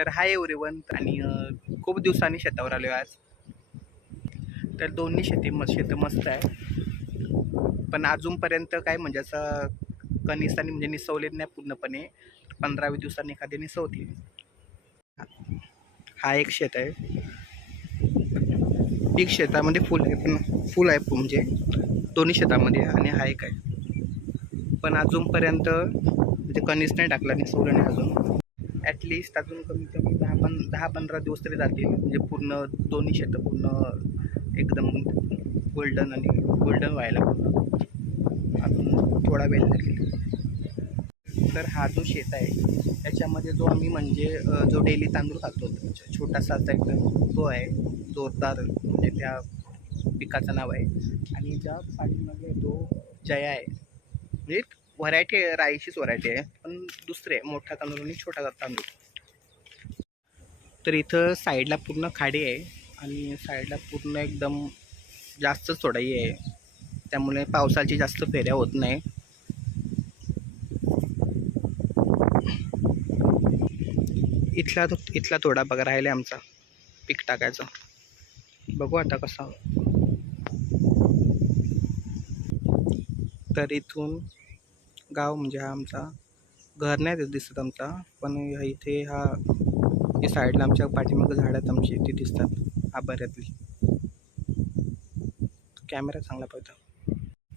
तर hi everyone आणि खूप दिवसांनी शेतावर आलो आज. तर दोन्ही शेती मस्त शेतं मस्त आहे. पण अजूनपर्यंत काय म्हणजे असं कनिसाने म्हणजे निसवलेत नाही पूर्णपणे. पंधरावी दिवसांनी एखादी निसवतील. हा एक शेत आहे. पीक शेतामध्ये फुल आहे पण फुल आहे म्हणजे दोन्ही शेतामध्ये आणि हा एक आहे. पण अजूनपर्यंत म्हणजे कणीस नाही टाकला निसवलं नाही अजून. ॲटलिस्ट अजून कमीत कमी दहा पण दहा पंधरा दिवस तरी जातील. म्हणजे पूर्ण दोन्ही शेतं पूर्ण एकदम गोल्डन आणि गोल्डन व्हायला पूर्ण. अजून थोडा वेळ लागेल. तर हा जो शेत आहे त्याच्यामध्ये जो आम्ही म्हणजे जो डेली तांदूळ खातो छोटासा एकदम तो आहे जोरदार म्हणजे त्या पिकाचं नाव आहे. आणि ज्या पाठीमागे तो जया आहे म्हणजे व्हरायटी आहे राईचीच व्हरायटी आहे पण दुसरे मोठा तांदूळ आणि छोटा तांदूळ. तर इथं साईडला पूर्ण खाडी आहे आणि साईडला पूर्ण एकदम जास्तच थोडाही आहे. त्यामुळे पावसाची जास्त फेऱ्या होत नाही. इथला तो इथला थोडा बघा राहिला आमचा पीक टाकायचं. बघू आता कसं तर इथून गाव म्हणजे हा आमचा. घर नाही ते दिसत आमचा पण इथे हा या साईडला आमच्या पाठीमागं झाडात आमची ती दिसतात आभाऱ्यातली. कॅमेरा चांगला पडतो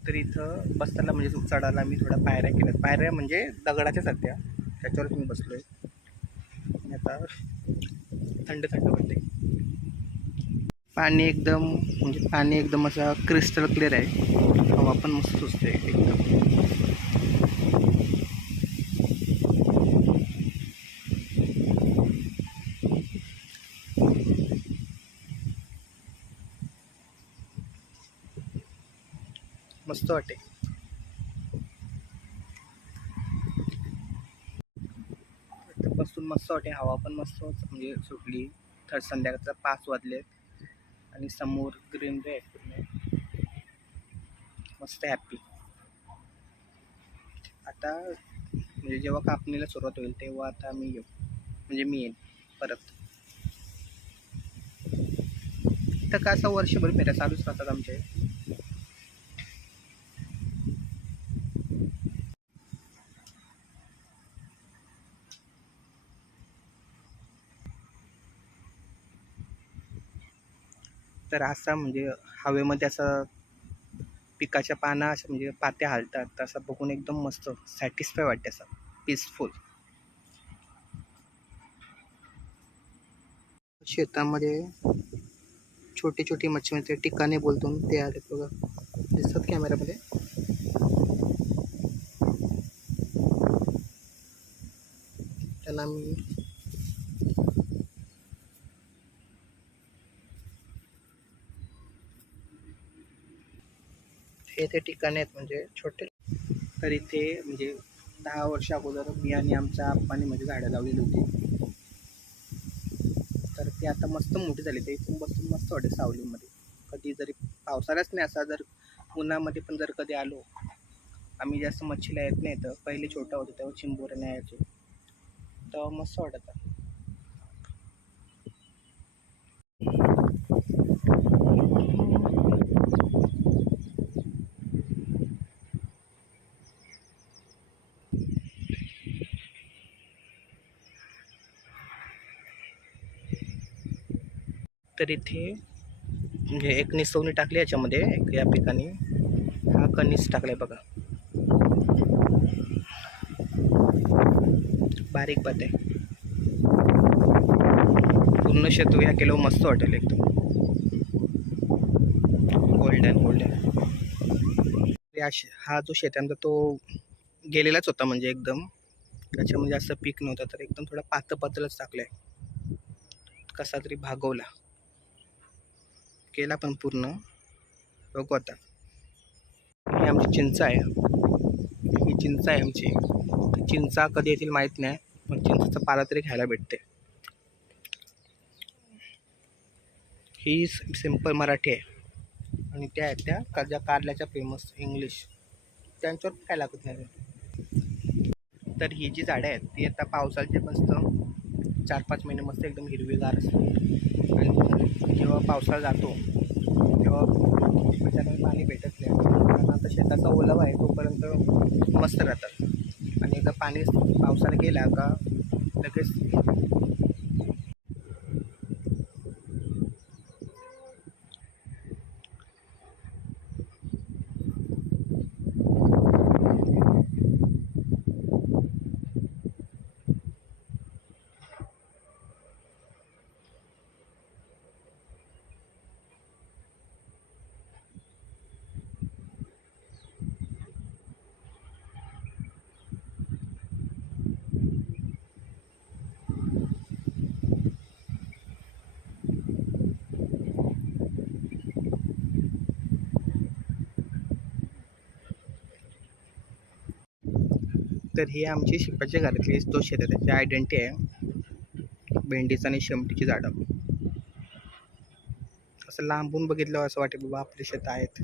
तर इथं बसताना म्हणजे चढायला मी थोड्या पायऱ्या केल्यात. पायऱ्या म्हणजे दगडाच्या सध्या त्याच्यावरच मी बसलो आहे आणि आता थंड थंड वाटते पाणी एकदम म्हणजे पाणी एकदम असा क्रिस्टल क्लिअर आहे. हवा पण मस्त सुचते एकदम. मस्त वाटे. बसून मस्त वाटे हवा पण मस्त म्हणजे सुटली. थर्ड संध्याकाळचा पाच वाजलेत. आणि समोर ग्रीनरी आहे मस्त हॅपी आता म्हणजे जेव्हा कापणीला सुरुवात होईल तेव्हा आता मी येऊ. म्हणजे मी येईन परत. तर का असं वर्षभर फेऱ्या चालूच राहतात आमचे. तर असा म्हणजे हवेमध्ये असं पिकाच्या पाना असं म्हणजे पात्या हालतात असं बघून एकदम मस्त सॅटिस्फाय वाटते असं. पीसफुल शेतामध्ये छोटी छोटी मच्छी म्हणजे ठिकाणे बोलतो ते आले बघा. दिसतात कॅमेऱ्यामध्ये त्याला मी हे ते ठिकाणे आहेत म्हणजे छोटे. तर इथे म्हणजे दहा वर्ष अगोदर बियाणे आमच्या आप्पाने म्हणजे झाडं लावलेली होती. तर ते आता मस्त मोठी झाली ते इथून बसून मस्त वाटे सावलीमध्ये. कधी जरी पावसाळ्याच नाही असा जर उन्हामध्ये पण जर कधी आलो आम्ही जास्त मच्छीला येत नाही तर. पहिले छोटा होतो तेव्हा चिंबोऱ्याने यायचो तेव्हा मस्त वाटत तर इथे म्हणजे एक निसवणी टाकली याच्यामध्ये एक या पिकाने. हा कणीस आहे बघा. बारीक बात आहे. पूर्ण शेतू ह्या केलं मस्त वाटेल एकदम. गोल्डन गोल्डन या शे- हा जो शेतांचा तो गेलेलाच होता म्हणजे एकदम. त्याच्यामध्ये जास्त पीक नव्हतं तर एकदम थोडा पातळ पातळच आहे कसा तरी भागवला. केला पण पूर्ण बघू आता. ही आमची चिंच आहे. ही चिंच आहे आमची. चिंचा कधी येतील माहीत नाही पण चिंचाचा पाला तरी खायला भेटते. ही सिंपल मराठी आहे. आणि त्या आहेत त्या का ज्या कारल्याच्या फेमस इंग्लिश त्यांच्यावर काय लागत नाही. तर ही जी झाडं आहेत ती आता पावसाचे मस्त चार पाच महिने मस्त एकदम हिरवीगार असते. आणि जेव्हा पावसाळा जातो तेव्हा त्याच्यामध्ये पाणी भेटत नाही. कारण आता शेताचा ओलावा आहे तोपर्यंत मस्त राहतात. आणि एकदा पाणी पावसाला गेला का लगेच तर हे आमची शिपाच्या घरातली तो शेत त्याची आयडेंटिटी आहे. भेंडीचं आणि शेमटीची झाडं. असं लांबून बघितलं असं वाटेल बाबा आपले शेत आहेत.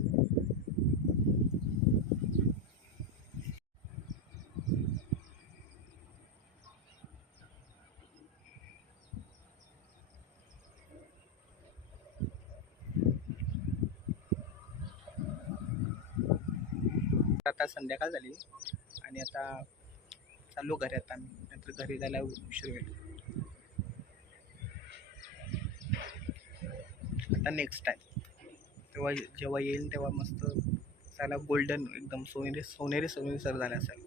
आता संध्याकाळ झाली आणि आता चाललो घरी आता आम्ही. नंतर घरी जायला उशीर होईल. आता नेक्स्ट टाईम तेव्हा जेव्हा येईल तेव्हा मस्त त्याला गोल्डन एकदम सोनेरी सोनेरी सोनेरी सर झाले असेल.